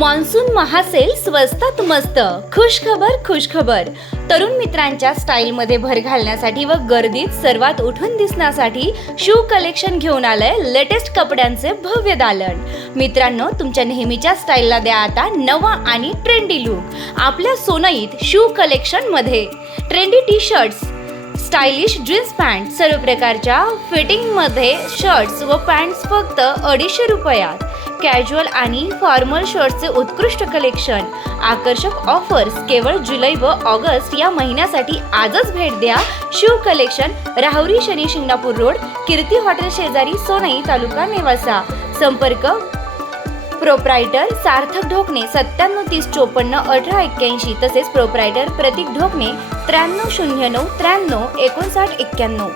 Monsoon महासेल स्वस्तात मस्त. खुश खबर. तरुण मित्रांच्या स्टाईलमध्ये भर घालण्यासाठी व गर्दीत सर्वात उठून दिसण्यासाठी शू कलेक्शन घेऊन आलंय लेटेस्ट कपड्यांचे भव्य दालन. मित्रांनो, तुमच्या नेहमीच्या स्टाईलला द्या आता नवा आणि ट्रेंडी लुक. आपल्या सोनईत शू कलेक्शन मध्ये trendy T shirts, stylish jeans pant, सर्व प्रकारच्या फिटिंग मध्ये शर्ट्स व पॅन्ट्स फक्त 250 रुपयात. कॅज्युअल आणि फॉर्मल शर्ट्सचे उत्कृष्ट कलेक्शन, आकर्षक ऑफर्स केवळ जुलै व ऑगस्ट या महिन्यासाठी. आजच भेट द्या shoe collection, Rahuri Shani Shingnapur road, Kirti hotel शेजारी, सोनई, तालुका नेवासा. संपर्क प्रोप्रायटर सार्थक ढोकणे 9730541881, तसेच प्रोप्रायटर प्रतीक ढोकणे 9309 93 5991.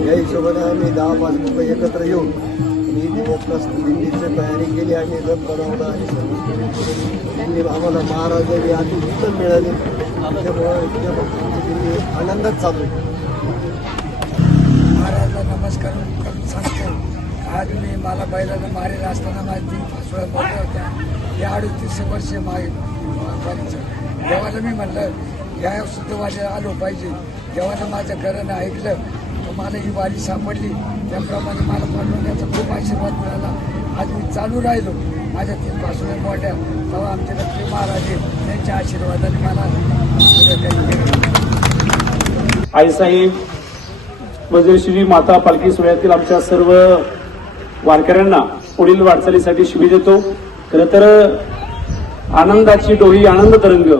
या हिशोबाने आम्ही 10-5 लोक एकत्र येऊन मी दिंडीची तयारी केली आणि रथ बनवला आणि दिंडी आम्हाला महाराजांनी अति उत्तम मिळाले. त्यामुळे दिंडी आनंदात चालू. महाराजला नमस्कार करून सांगतो. आज मला बैलाला मारेल असताना माझी फासोळ्या मोठ्या होत्या. या 38 वर्षे देवाला मी म्हणलं या शुद्ध वारीला आलो पाहिजे. देवानं माझं घरानं ऐकलं तर मला ही वारी सापडली. त्याप्रमाणे मला पाठवण्याचा खूप आशीर्वाद मिळाला. आज मी चालू राहिलो. माझ्या 3 फासोळ्या मोठ्या, तेव्हा आमचे लक्ष्मी महाराज त्यांच्या आशीर्वादाने मला आईसाहेब वज्रश्री माता पालखी सोहळ्यातील आमच्या सर्व वारकऱ्यांना पुढील वाटचालीसाठी शुभेच्छा देतो. खरं तर आनंदाची डोही, आनंद तरंग,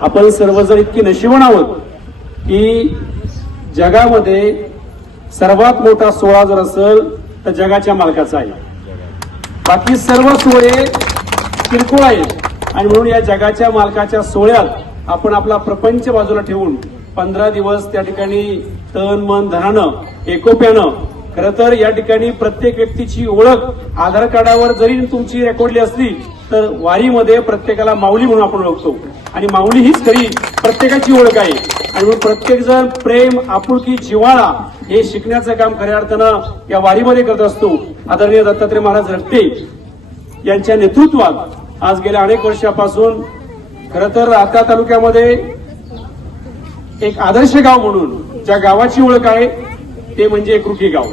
आपण सर्वजण इतकी नशिबान आहोत की जगामध्ये सर्वात मोठा सोहळा जर असेल तर जगाच्या मालकाचा आहे. बाकी सर्व सोहळे किरकोळ आहेत आणि म्हणून या जगाच्या मालकाच्या सोहळ्यात आपण आपला प्रपंच बाजूला ठेवून 15 दिवस त्या ठिकाणी तन मन धनानं एकोप्यानं खरं तर या ठिकाणी प्रत्येक व्यक्तीची ओळख आधार कार्डावर जरी तुमची रेकॉर्डली असली तर वारीमध्ये प्रत्येकाला माऊली म्हणून आपण ओळखतो आणि माऊली हीच खरी प्रत्येकाची ओळख आहे. आणि म्हणून प्रत्येक जण प्रेम आपुलकी जिव्हाळा हे शिकण्याचं काम खऱ्या अर्थानं या वारीमध्ये करत असतो. आदरणीय दत्तात्रय महाराज रट्टे यांच्या नेतृत्वात आज गेल्या अनेक वर्षापासून खरं तर राहता तालुक्यामध्ये एक आदर्श गाव म्हणून ज्या गावाची ओळख आहे ते म्हणजे एकरुखी गाव.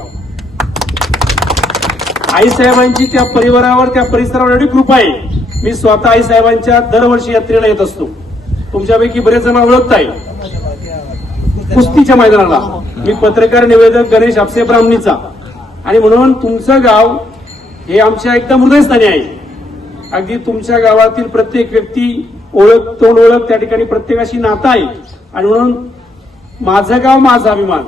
आईसाहेबांची त्या परिवारावर त्या परिसरावर एवढी कृपा आहे. मी स्वतः आईसाहेबांच्या दरवर्षी यात्रेला येत असतो. तुमच्यापैकी बरेच जण ओळखताय कुस्तीच्या मैदानाला मी पत्रकार निवेदक गणेश आपसे ब्राह्मणीचा आणि म्हणून तुमचं गाव हे आमच्या एकदम हृदयस्थानी आहे. अगदी तुमच्या गावातील प्रत्येक व्यक्ती ओळख तोंड ओळख त्या ठिकाणी प्रत्येकाशी नातं आहे आणि म्हणून माझं गाव माझा अभिमान.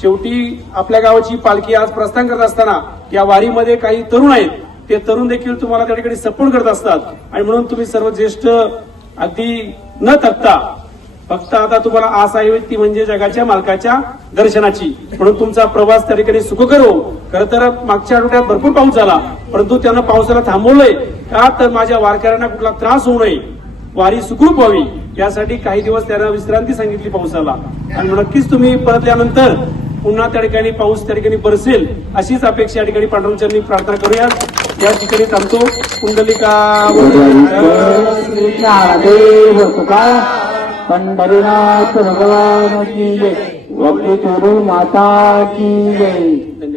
शेवटी आपल्या गावाची पालखी आज प्रस्थान करत असताना या वारीमध्ये काही तरुण आहेत. ते तरुण देखील तुम्हाला त्या ठिकाणी सपोर्ट करत असतात आणि म्हणून तुम्ही सर्व ज्येष्ठ अगदी न थकता फक्त आता तुम्हाला आस आहे ती म्हणजे जगाच्या मालकाच्या दर्शनाची. म्हणून तुमचा प्रवास त्या ठिकाणी सुखकर हो. खरं तर मागच्या आठवड्यात भरपूर पाऊस झाला परंतु त्यानं पावसाला थांबवलंय का तर माझ्या वारकऱ्यांना कुठला त्रास होऊ नये वारी सुखरूप व्हावी यासाठी काही दिवस त्यांना विश्रांती सांगितली पावसाला आणि नक्कीच तुम्ही परतल्यानंतर पुन्हा त्या ठिकाणी पाऊस त्या ठिकाणी बरसेल अशीच अपेक्षा या ठिकाणी पांडुरंगांनी प्रार्थना करूया. या ठिकाणी थांबतो. कुंडलिका पंढरीनाथ भगवान की जय, वक्री माता की जय.